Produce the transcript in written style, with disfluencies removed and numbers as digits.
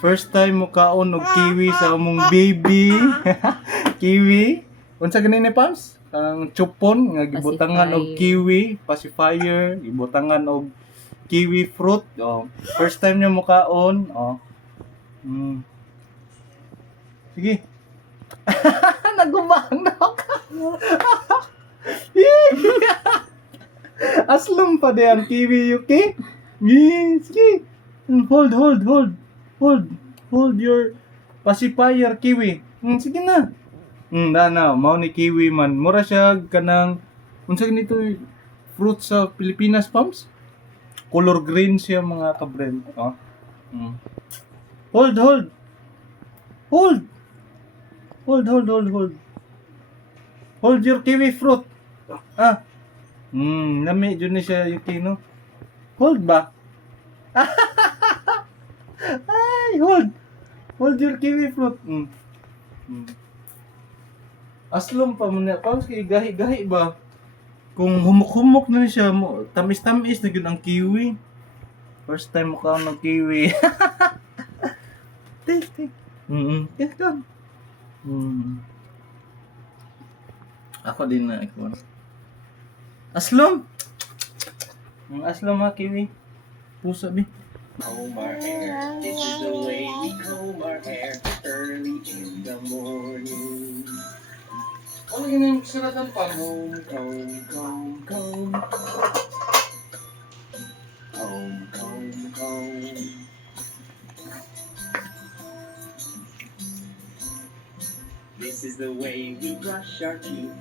First time mo kaon og kiwi sa among baby. Kiwi. Unsa ganini Pams? Ang chupon nga gibutangan og kiwi, pacifier, gibutangan og kiwi fruit. Oh, first time niya mo kaon. Oh. Sige. Nagumang na ako. Aslum pa de ang kiwi, Yuki. Sige. Hold your pacifier kiwi. Sige na. Na, mao ni kiwi man. Mura siya kanang unsa ganito fruit sa Pilipinas, Pams? Color green siya mga kabren. Oh. Hold. Hold your kiwi fruit. Lami dyan na siya, Yuki, no? Hold ba? Ay, hold. Hold your kiwi fruit. Aslom pa muna. Paus kay gahi-gahi ba? Kung humok-humok na siya, tamis-tamis na yun ang kiwi. First time mo ka ng kiwi. Take. Take lang. Ako din na ikaw. Aslom! Aslom ha, kiwi. Pusa bi. Comb our hair, this is the way we comb our hair early in the morning. Ano yun yung suratan pa? Comb. This is the way we brush our teeth,